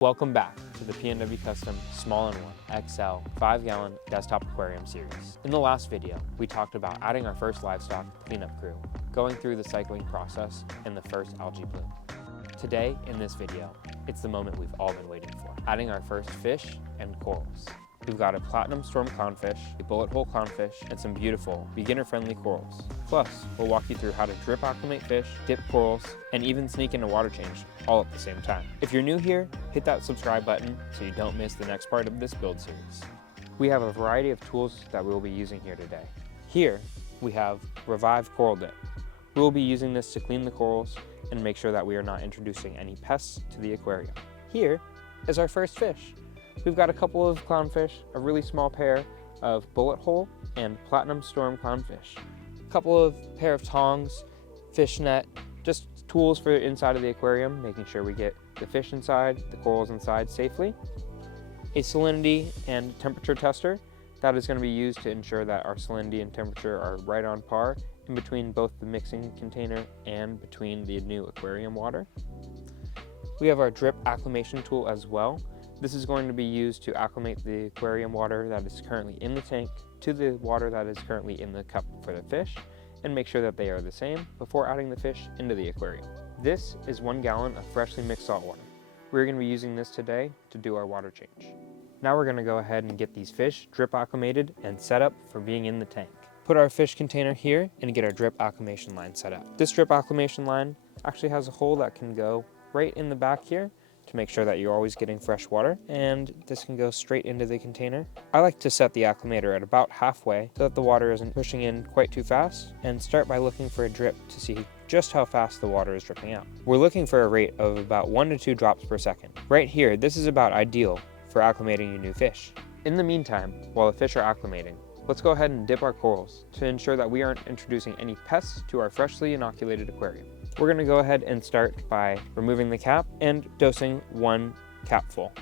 Welcome back to the P&W Custom Small-in-One XL 5-gallon desktop aquarium series. In the last video, we talked about adding our first livestock cleanup crew, going through the cycling process, and the first algae bloom. Today, in this video, it's the moment we've all been waiting for, adding our first fish and corals. We've got a platinum storm clownfish, a bullet hole clownfish, and some beautiful, beginner-friendly corals. Plus, we'll walk you through how to drip acclimate fish, dip corals, and even sneak in a water change, all at the same time. If you're new here, hit that subscribe button so you don't miss the next part of this build series. We have a variety of tools that we will be using here today. Here, we have Revive Coral Dip. We will be using this to clean the corals and make sure that we are not introducing any pests to the aquarium. Here is our first fish. We've got a couple of clownfish, a really small pair of bullet hole and platinum storm clownfish, a couple of pair of tongs, fish net, just tools for inside of the aquarium, making sure we get the fish inside, the corals inside safely, a salinity and temperature tester that is going to be used to ensure that our salinity and temperature are right on par in between both the mixing container and between the new aquarium water. We have our drip acclimation tool as well. This is going to be used to acclimate the aquarium water that is currently in the tank to the water that is currently in the cup for the fish and make sure that they are the same before adding the fish into the aquarium. This is 1 gallon of freshly mixed salt water. We're going to be using this today to do our water change. Now we're going to go ahead and get these fish drip acclimated and set up for being in the tank. Put our fish container here and get our drip acclimation line set up. This drip acclimation line actually has a hole that can go right in the back here to make sure that you're always getting fresh water, and this can go straight into the container. I like to set the acclimator at about halfway so that the water isn't pushing in quite too fast, and start by looking for a drip to see just how fast the water is dripping out. We're looking for a rate of about 1 to 2 drops per second. Right here, this is about ideal for acclimating your new fish. In the meantime, while the fish are acclimating, let's go ahead and dip our corals to ensure that we aren't introducing any pests to our freshly inoculated aquarium. We're going to go ahead and start by removing the cap and dosing 1 capful.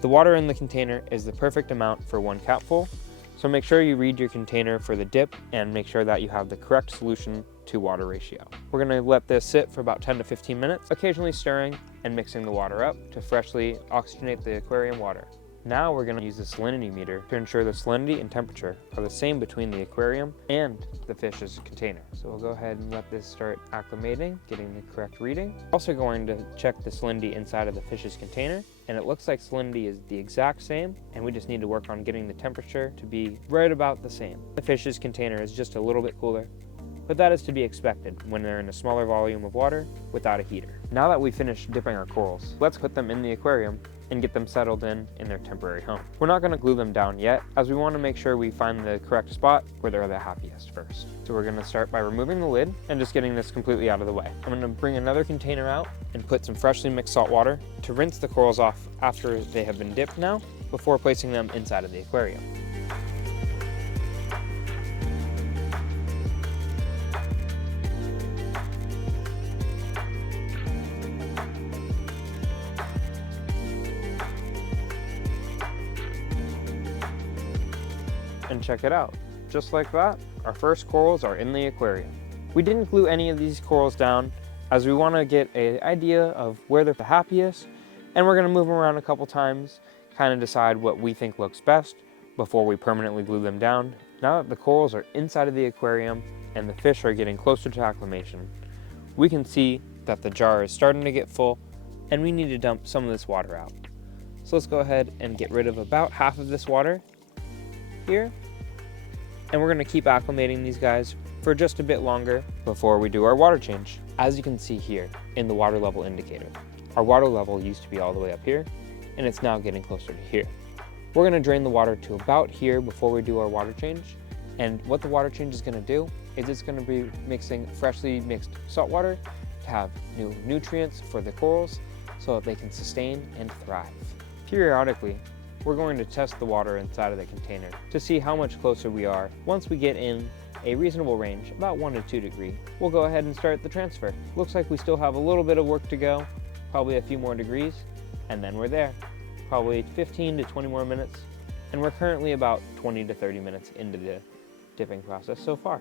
The water in the container is the perfect amount for 1 capful, so make sure you read your container for the dip and make sure that you have the correct solution to water ratio. We're going to let this sit for about 10 to 15 minutes, occasionally stirring and mixing the water up to freshly oxygenate the aquarium water. Now we're going to use the salinity meter to ensure the salinity and temperature are the same between the aquarium and the fish's container. So we'll go ahead and let this start acclimating, getting the correct reading. Also going to check the salinity inside of the fish's container, and it looks like salinity is the exact same, and we just need to work on getting the temperature to be right about the same. The fish's container is just a little bit cooler, but that is to be expected when they're in a smaller volume of water without a heater. Now that we've finished dipping our corals, let's put them in the aquarium and get them settled in their temporary home. We're not going to glue them down yet, as we want to make sure we find the correct spot where they're the happiest first. So we're going to start by removing the lid and just getting this completely out of the way. I'm going to bring another container out and put some freshly mixed salt water to rinse the corals off after they have been dipped now, before placing them inside of the aquarium. And check it out, just like that, our first corals are in the aquarium. We didn't glue any of these corals down as we want to get an idea of where they're the happiest, and we're going to move them around a couple times, kind of decide what we think looks best before we permanently glue them down. Now that the corals are inside of the aquarium and the fish are getting closer to acclimation, we can see that the jar is starting to get full and we need to dump some of this water out. So let's go ahead and get rid of about half of this water here, and we're going to keep acclimating these guys for just a bit longer before we do our water change. As you can see here in the water level indicator, our water level used to be all the way up here, and it's now getting closer to here. We're going to drain the water to about here before we do our water change, and what the water change is going to do is it's going to be mixing freshly mixed salt water to have new nutrients for the corals so that they can sustain and thrive. Periodically, we're going to test the water inside of the container to see how much closer we are. Once we get in a reasonable range, about 1 to 2 degrees, we'll go ahead and start the transfer. Looks like we still have a little bit of work to go, probably a few more degrees, and then we're there. Probably 15 to 20 more minutes, and we're currently about 20 to 30 minutes into the dipping process so far.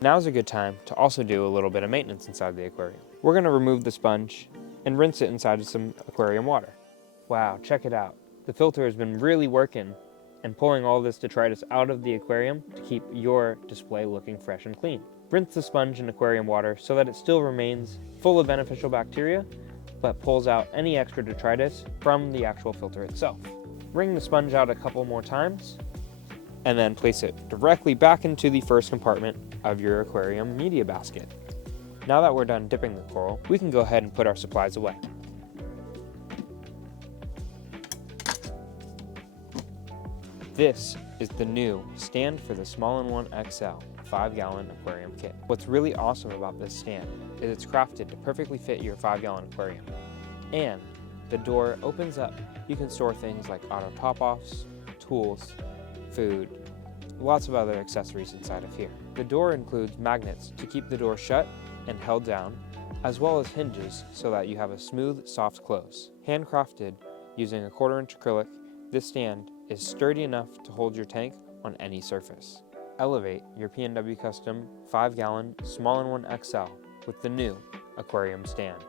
Now's a good time to also do a little bit of maintenance inside the aquarium. We're going to remove the sponge and rinse it inside of some aquarium water. Wow, check it out. The filter has been really working and pulling all this detritus out of the aquarium to keep your display looking fresh and clean. Rinse the sponge in aquarium water so that it still remains full of beneficial bacteria, but pulls out any extra detritus from the actual filter itself. Wring the sponge out a couple more times, and then place it directly back into the first compartment of your aquarium media basket. Now that we're done dipping the coral, we can go ahead and put our supplies away. This is the new stand for the Small-in-One XL 5-gallon aquarium kit. What's really awesome about this stand is it's crafted to perfectly fit your 5-gallon aquarium. And the door opens up. You can store things like auto top-offs, tools, food, lots of other accessories inside of here. The door includes magnets to keep the door shut and held down, as well as hinges so that you have a smooth, soft close. Handcrafted using a 1/4-inch acrylic, this stand is sturdy enough to hold your tank on any surface. Elevate your P&W Custom 5-gallon Small-in-One XL with the new aquarium stand.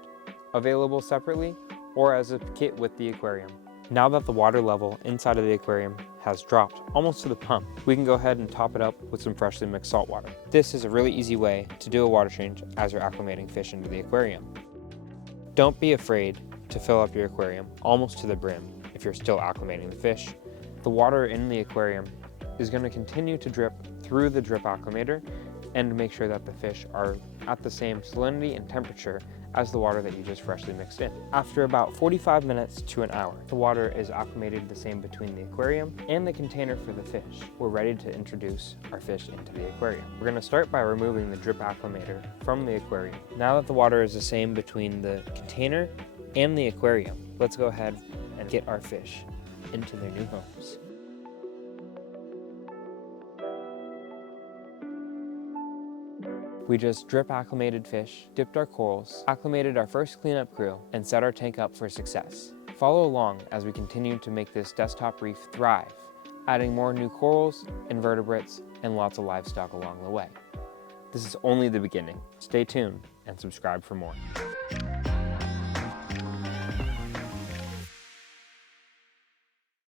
Available separately or as a kit with the aquarium. Now that the water level inside of the aquarium has dropped almost to the pump, we can go ahead and top it up with some freshly mixed salt water. This is a really easy way to do a water change as you're acclimating fish into the aquarium. Don't be afraid to fill up your aquarium almost to the brim if you're still acclimating the fish. The water in the aquarium is going to continue to drip through the drip acclimator and make sure that the fish are at the same salinity and temperature as the water that you just freshly mixed in. After about 45 minutes to an hour, the water is acclimated the same between the aquarium and the container for the fish. We're ready to introduce our fish into the aquarium. We're going to start by removing the drip acclimator from the aquarium. Now that the water is the same between the container and the aquarium, let's go ahead and get our fish into their new homes. We just drip acclimated fish, dipped our corals, acclimated our first cleanup crew, and set our tank up for success. Follow along as we continue to make this desktop reef thrive, adding more new corals, invertebrates, and lots of livestock along the way. This is only the beginning. Stay tuned and subscribe for more.